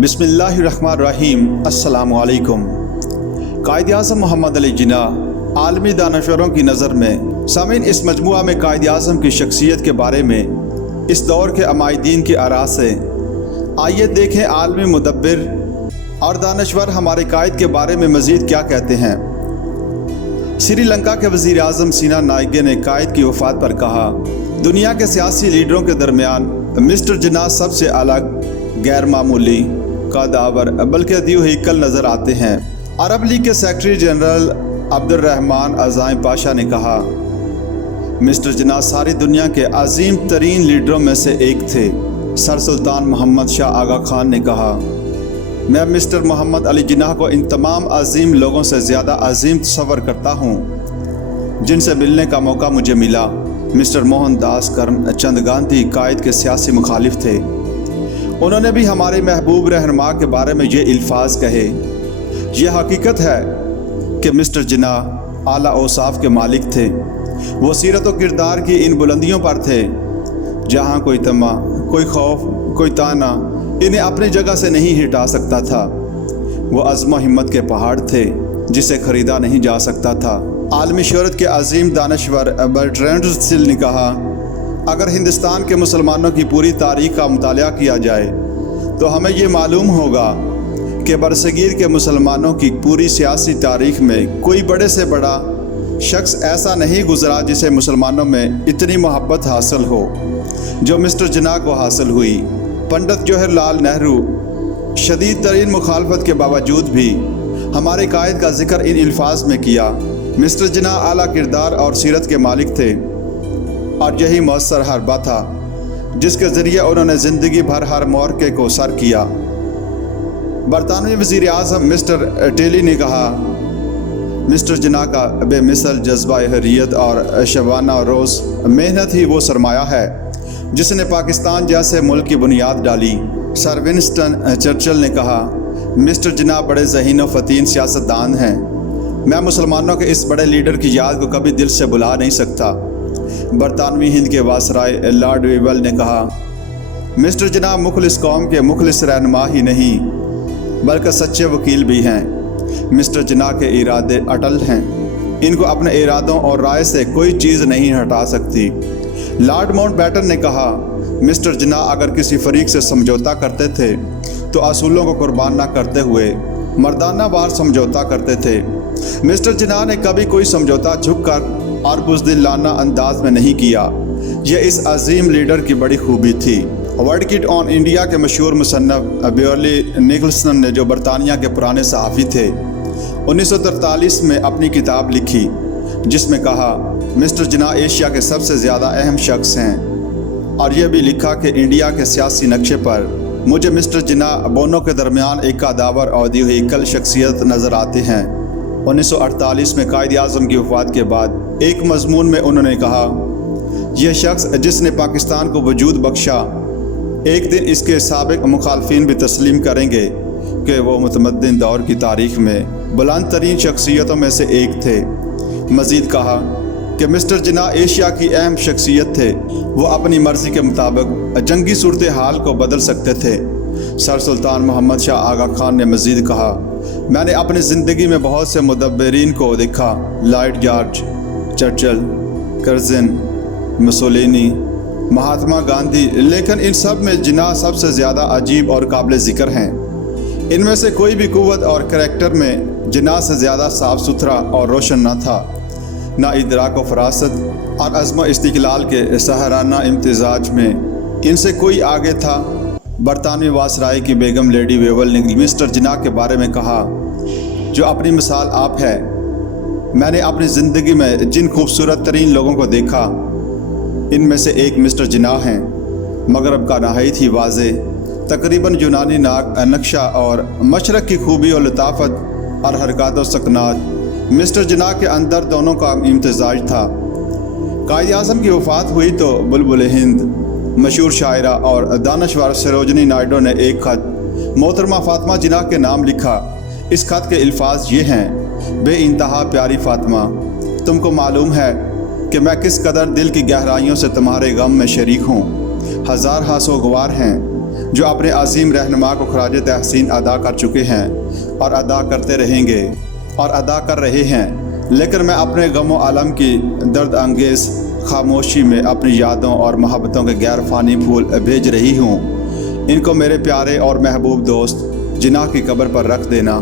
बिस्मिल्लाहिर्रहमानिर्रहीम। अस्सलामुअलैकुम। कायद-ए-आज़म मोहम्मद अली जिन्ना आलमी दानश्वरों की नज़र में सामीन, इस मजमुआ में कायद-ए-आज़म की शख्सियत के बारे में इस दौर के अमायदीन की आरा से आइए देखें आलमी मुदब्बिर और दानश्वर हमारे कायद के बारे में मज़ीद क्या कहते हैं। श्रीलंका के वज़ीर आज़म सीना नाइगे ने कायद की वफ़ात पर कहा, दुनिया के सियासी लीडरों के दरमियान मिस्टर जिन्ना सबसे अलग, गैर मामूली, कदावर बल्कि अदीब नज़र आते हैं। अरब लीग के सेक्रेटरी जनरल अब्दुर्रहमान अज़ाइम पाशा ने कहा, मिस्टर जिन्ना सारी दुनिया के अजीम तरीन लीडरों में से एक थे। सर सुल्तान मोहम्मद शाह आगा खान ने कहा, मैं मिस्टर मोहम्मद अली जिन्ना को इन तमाम अजीम लोगों से ज़्यादा अजीम तस्वर करता हूँ जिनसे मिलने का मौका मुझे मिला। मिस्टर मोहनदास करमचंद गांधी कायद के सियासी मुखालिफ थे। उन्होंने भी हमारे महबूब रहनुमा के बारे में ये अल्फाज कहे, यह हकीकत है कि मिस्टर जिन्ना आला औसाफ के मालिक थे। वो सीरत व किरदार की इन बुलंदियों पर थे जहाँ कोई तमा, कोई खौफ, कोई ताना इन्हें अपनी जगह से नहीं हटा सकता था। वो अज़्म हिम्मत के पहाड़ थे जिसे ख़रीदा नहीं जा सकता था। आलमी शोहरत के अजीम दानश्वर बर्ट्रैंड रसेल ने कहा, अगर हिंदुस्तान के मुसलमानों की पूरी तारीख़ का मुतालिया किया जाए तो हमें ये मालूम होगा कि बरसगीर के मुसलमानों की पूरी सियासी तारीख़ में कोई बड़े से बड़ा शख्स ऐसा नहीं गुजरा जिसे मुसलमानों में इतनी मोहब्बत हासिल हो जो मिस्टर जिन्ना को हासिल हुई। पंडित जवाहरलाल नेहरू शदीद तरीन मुखालफत के बावजूद भी हमारे कायद का जिक्र इन अल्फाज में किया, मिस्टर जिन्ना आला किरदार और सीरत के मालिक थे और यही मौसर हरबा था जिसके ज़रिए उन्होंने ज़िंदगी भर हर मौक़े को सर किया। बरतानवी वज़ीर आज़म मिस्टर टेली ने कहा, मिस्टर जिन्ना का बेमिसल जज्बा हर्रियत और शबाना रोज़ मेहनत ही वो सरमाया है जिसने पाकिस्तान जैसे मुल्क की बुनियाद डाली। सर विंस्टन चर्चिल ने कहा, मिस्टर जिन्ना बड़े ज़हीन व फ़तीन सियासतदान हैं। मैं मुसलमानों के इस बड़े लीडर की याद को कभी दिल से भुला नहीं सकता। बरतानवी हिंद के वासराय लॉर्ड वेवल ने कहा, मिस्टर जिन्ना मुखलिस कौम के मुखलिस रहनुमा ही नहीं बल्कि सच्चे वकील भी हैं। मिस्टर जिन्ना के इरादे अटल हैं, इनको अपने इरादों और राय से कोई चीज़ नहीं हटा सकती। लॉर्ड माउंटबेटन ने कहा, मिस्टर जिन्ना अगर किसी फरीक से समझौता करते थे तो असूलों को कुर्बान न करते हुए मर्दाना वार समझौता करते थे। मिस्टर जिन्ना ने कभी कोई समझौता झुककर और बुज़दिलाना अंदाज में नहीं किया। यह इस अजीम लीडर की बड़ी खूबी थी। वर्ल्ड किट ऑन इंडिया के मशहूर मुसन्नफ़ बेवर्ली निकल्सन ने, जो बरतानिया के पुराने सहाफ़ी थे, 1943 में अपनी किताब लिखी जिसमें कहा, मिस्टर जिन्ना एशिया के सबसे ज़्यादा अहम शख्स हैं, और यह भी लिखा कि इंडिया के सियासी नक्शे पर मुझे मिस्टर जिन्ना दोनों के दरमियान एक कदावर और दीकल शख्सियत नज़र आते हैं। 1948 में कायद-ए-आज़म की वफ़ात के बाद एक मज़मून में उन्होंने कहा, यह शख्स जिसने पाकिस्तान को वजूद बख्शा, एक दिन इसके साबिक़ मुखालफिन भी तस्लीम करेंगे कि वो मुतमद्दिन दौर की तारीख़ में बुलंद तरीन शख्सियतों में से एक थे। मज़ीद कहा कि मिस्टर जिन्ना एशिया की अहम शख्सियत थे। वो अपनी मर्ज़ी के मुताबिक जंगी सूरत हाल को बदल सकते थे। सर सुल्तान मोहम्मद शाह आगा खान ने मज़ीद कहा, मैंने अपनी ज़िंदगी में बहुत से मुदब्बिरीन को देखा, Lord George, Churchill, कर्ज़िन, Mussolini, Mahatma Gandhi, लेकिन इन सब में जिन्ना सबसे ज़्यादा अजीब और काबिल ज़िक्र हैं। इनमें से कोई भी क़ुव्वत और करैक्टर में जिन्ना से ज़्यादा साफ़ सुथरा और रोशन न था, ना इदराक व फरासत और अज़्म इस्तिक़लाल के सहराना इम्तिज़ाज में इनसे कोई आगे था। बरतानवी वासराय की बेगम लेडी वेवल ने मिस्टर जिन्ना के बारे में कहा, जो अपनी मिसाल आप है। मैंने अपनी ज़िंदगी में जिन खूबसूरत तरीन लोगों को देखा, इनमें से एक मिस्टर जिन्ना हैं। मगरब का नहायत ही वाज़े तकरीबन यूनानी नक्शा और मशरक़ की खूबी और लताफ़त और हरकत व सकनात मिस्टर जिन्ना के अंदर दोनों का इम्तिज़ाज था। कायद-ए-आज़म की वफ़ात हुई तो बुलबुल हिंद, मशहूर शायरा और दानश्वर सरोजनी नायडू ने एक ख़त मोहतरमा फ़ातिमा जिन्ना के नाम लिखा। इस ख़त के अल्फाज ये हैं, बे इंतहा प्यारी फ़ातिमा, तुमको मालूम है कि मैं किस कदर दिल की गहराइयों से तुम्हारे गम में शरीक हूँ। हज़ार हासोगवार हैं جو اپنے عظیم رہنما کو خراج تحسین ادا کر چکے ہیں اور ادا کرتے رہیں گے اور ادا کر رہے ہیں، لیکن میں اپنے غم و الم کی درد انگیز خاموشی میں اپنی یادوں اور محبتوں کے غیر فانی پھول بھیج رہی ہوں۔ ان کو میرے پیارے اور محبوب دوست جناح کی قبر پر رکھ دینا۔